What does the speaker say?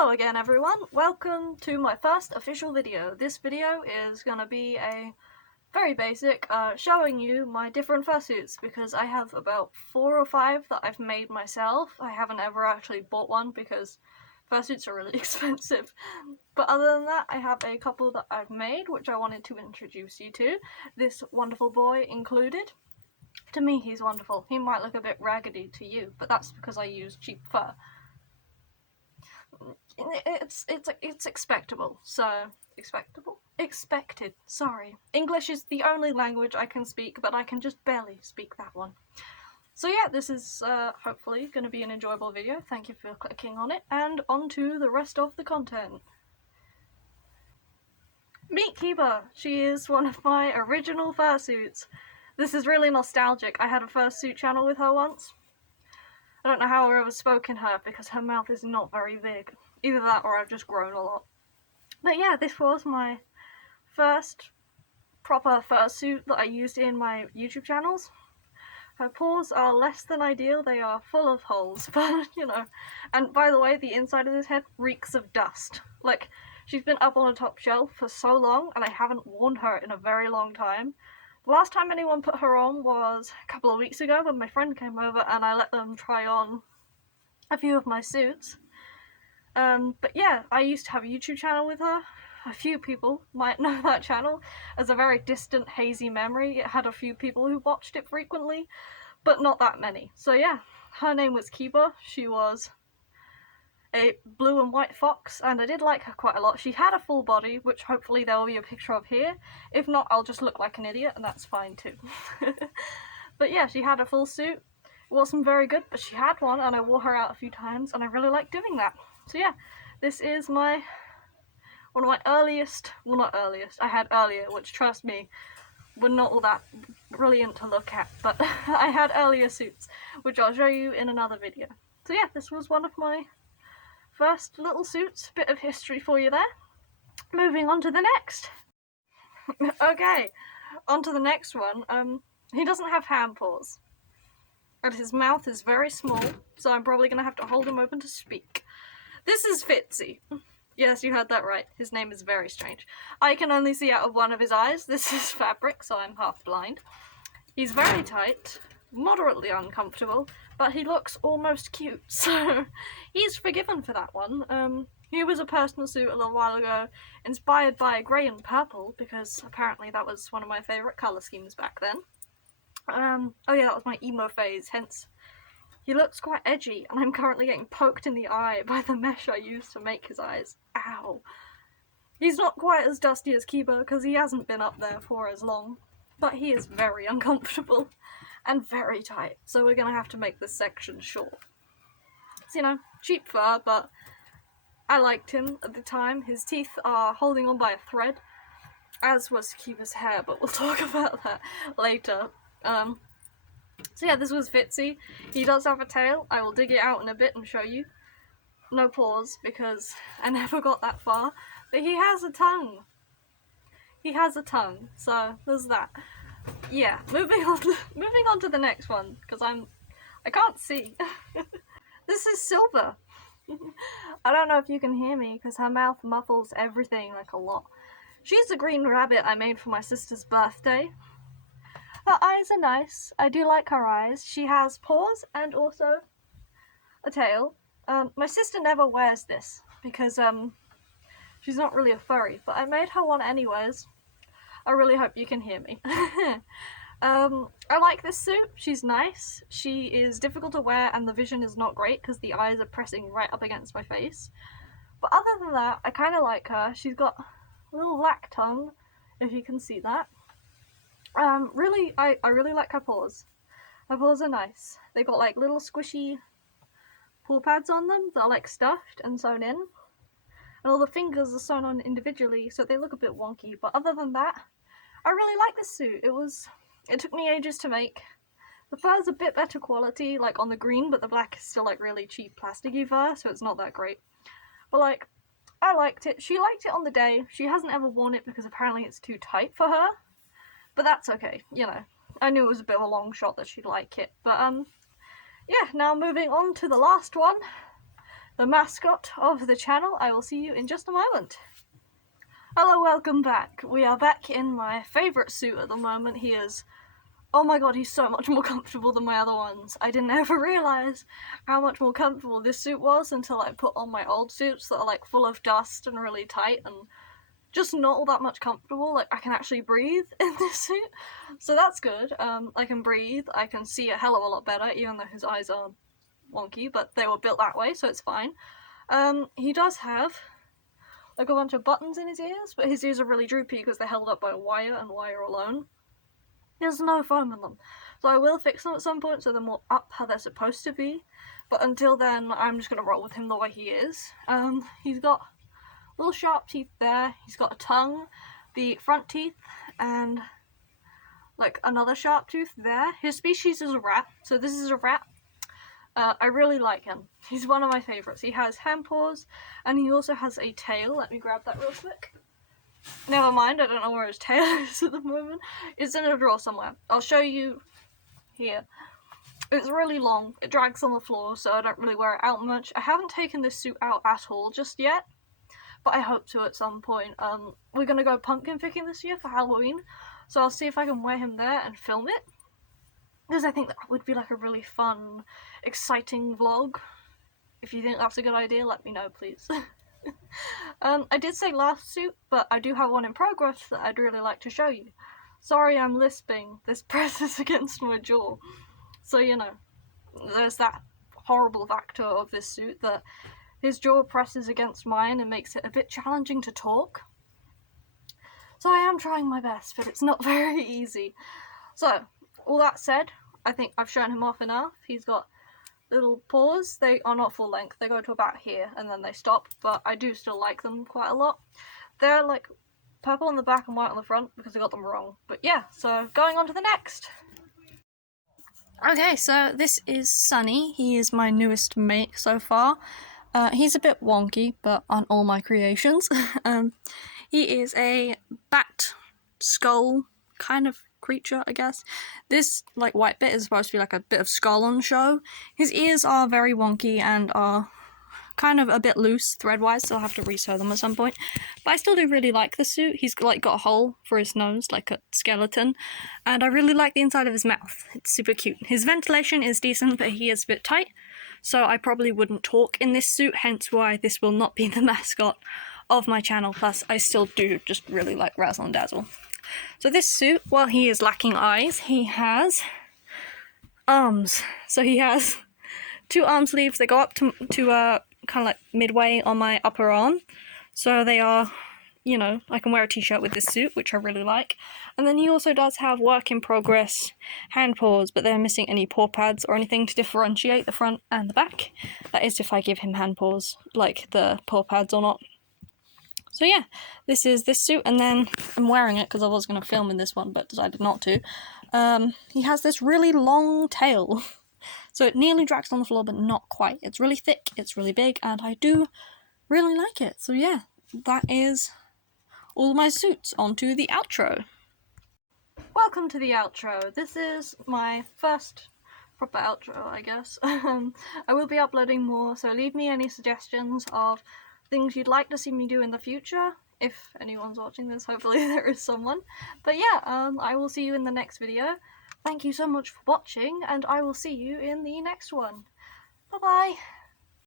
Hello again everyone, welcome to my first official video. This video is gonna be a very basic showing you my different fursuits because I have about 4 or 5 that I've made myself. I haven't ever actually bought one because fursuits are really expensive. But other than that, I have a couple that I've made which I wanted to introduce you to, this wonderful boy included. To me he's wonderful. He might look a bit raggedy to you, but that's because I use cheap fur. It's expectable, so expected, sorry. English is the only language I can speak, but I can just barely speak that one. So yeah, this is hopefully going to be an enjoyable video. Thank you for clicking on it, and on to the rest of the content. Meet Kiba! She is one of my original fursuits. This is really nostalgic. I had a fursuit channel with her once. I don't know how I ever spoke in her because her mouth is not very big. Either that or I've just grown a lot. But yeah, this was my first proper fursuit that I used in my YouTube channels. Her paws are less than ideal, they are full of holes, but you know. And by the way, the inside of this head reeks of dust. Like, she's been up on a top shelf for so long and I haven't worn her in a very long time. The last time anyone put her on was a couple of weeks ago when my friend came over and I let them try on a few of my suits. But yeah, I used to have a YouTube channel with her. A few people might know that channel as a very distant, hazy memory. It had a few people who watched it frequently, but not that many. So yeah, her name was Kiba. She was a blue and white fox, and I did like her quite a lot. She had a full body, which hopefully there will be a picture of here. If not, I'll just look like an idiot, and that's fine too. But yeah, she had a full suit. It wasn't very good, but she had one, and I wore her out a few times, and I really liked doing that. So yeah, this is one of my earliest, well not earliest, I had earlier, which trust me, were not all that brilliant to look at, but I had earlier suits, which I'll show you in another video. So yeah, this was one of my first little suits, bit of history for you there. Moving on to the next. Okay, on to the next one. He doesn't have hand paws, and his mouth is very small, so I'm probably going to have to hold him open to speak. This is Fitzy. Yes, you heard that right. His name is very strange. I can only see out of one of his eyes. This is fabric, so I'm half blind. He's very tight, moderately uncomfortable, but he looks almost cute, so he's forgiven for that one. He was a personal suit a little while ago, inspired by grey and purple, because apparently that was one of my favourite colour schemes back then. Oh yeah, that was my emo phase, hence he looks quite edgy, and I'm currently getting poked in the eye by the mesh I used to make his eyes. Ow. He's not quite as dusty as Kiba, because he hasn't been up there for as long, but he is very uncomfortable and very tight, so we're going to have to make this section short. It's, you know, cheap fur, but I liked him at the time. His teeth are holding on by a thread, as was Kiba's hair, but we'll talk about that later. So yeah, this was Fitzy. He does have a tail. I will dig it out in a bit and show you. No paws, because I never got that far. But he has a tongue. He has a tongue, so there's that. Yeah, moving on to the next one, because I can't see. This is Silver. I don't know if you can hear me, because her mouth muffles everything like a lot. She's a green rabbit I made for my sister's birthday. Her eyes are nice. I do like her eyes. She has paws and also a tail. My sister never wears this because she's not really a furry, but I made her one anyways. I really hope you can hear me. I like this suit. She's nice. She is difficult to wear and the vision is not great because the eyes are pressing right up against my face. But other than that, I kind of like her. She's got a little lack tongue, if you can see that. Really, I really like her paws. Her paws are nice. They got like little squishy paw pads on them that are like stuffed and sewn in. And all the fingers are sewn on individually, so they look a bit wonky. But other than that, I really like this suit. It took me ages to make. The fur's a bit better quality, like on the green, but the black is still like really cheap plasticky fur, so it's not that great. But like, I liked it. She liked it on the day. She hasn't ever worn it because apparently it's too tight for her. But that's okay, you know. I knew it was a bit of a long shot that she'd like it. But, yeah, now moving on to the last one. the mascot of the channel. I will see you in just a moment. Hello, welcome back. We are back in my favourite suit at the moment. He is, oh my god, he's so much more comfortable than my other ones. I didn't ever realise how much more comfortable this suit was until I put on my old suits that are like full of dust and really tight and just not all that much comfortable. Like, I can actually breathe in this suit, so that's good. I can breathe, I can see a hell of a lot better, even though his eyes are wonky, but they were built that way, so it's fine. He does have like a bunch of buttons in his ears, but his ears are really droopy because they're held up by wire and wire alone. There's no foam in them, so I will fix them at some point so they're more up how they're supposed to be, but until then I'm just going to roll with him the way he is. He's got little sharp teeth there, he's got a tongue, the front teeth, and like another sharp tooth there. His species is a rat, so this is a rat. I really like him. He's one of my favourites. He has hand paws, and he also has a tail. Let me grab that real quick. Never mind, I don't know where his tail is at the moment. It's in a drawer somewhere. I'll show you here. It's really long. It drags on the floor, so I don't really wear it out much. I haven't taken this suit out at all just yet, but I hope to at some point. We're gonna go pumpkin picking this year for Halloween, so I'll see if I can wear him there and film it, because I think that would be like a really fun, exciting vlog. If you think that's a good idea, let me know, please. I did say last suit, but I do have one in progress that I'd really like to show you. Sorry I'm lisping, this presses against my jaw. So, you know, there's that horrible factor of this suit that his jaw presses against mine and makes it a bit challenging to talk. So I am trying my best, but it's not very easy. So, all that said, I think I've shown him off enough. He's got little paws. They are not full length. They go to about here and then they stop, but I do still like them quite a lot. They're like purple on the back and white on the front because I got them wrong. But yeah, so going on to the next. Okay, so this is Sunny. He is my newest mate so far. He's a bit wonky, but on all my creations. He is a bat skull kind of creature, I guess. This like white bit is supposed to be like a bit of skull on show. His ears are very wonky and are kind of a bit loose thread-wise, so I'll have to resew them at some point. But I still do really like the suit. He's like got a hole for his nose, like a skeleton, and I really like the inside of his mouth. It's super cute. His ventilation is decent, but he is a bit tight, so I probably wouldn't talk in this suit, hence why this will not be the mascot of my channel. Plus, I still do just really like Razzle and Dazzle. So this suit, while he is lacking eyes, he has arms. So he has 2 arm sleeves. They go up to kind of like midway on my upper arm. So they are, you know, I can wear a t-shirt with this suit, which I really like. And then he also does have work in progress hand paws, but they're missing any paw pads or anything to differentiate the front and the back. That is if I give him hand paws, like the paw pads or not. So yeah, this is this suit, and then I'm wearing it because I was going to film in this one but decided not to. He has this really long tail, so it nearly drags on the floor but not quite. It's really thick, it's really big, and I do really like it. So yeah, that is all my suits. On to the outro. Welcome to the outro. This is my first proper outro, I guess. I will be uploading more, so leave me any suggestions of things you'd like to see me do in the future, if anyone's watching this. Hopefully there is someone. But yeah, I will see you in the next video. Thank you so much for watching, and I will see you in the next one. Bye bye!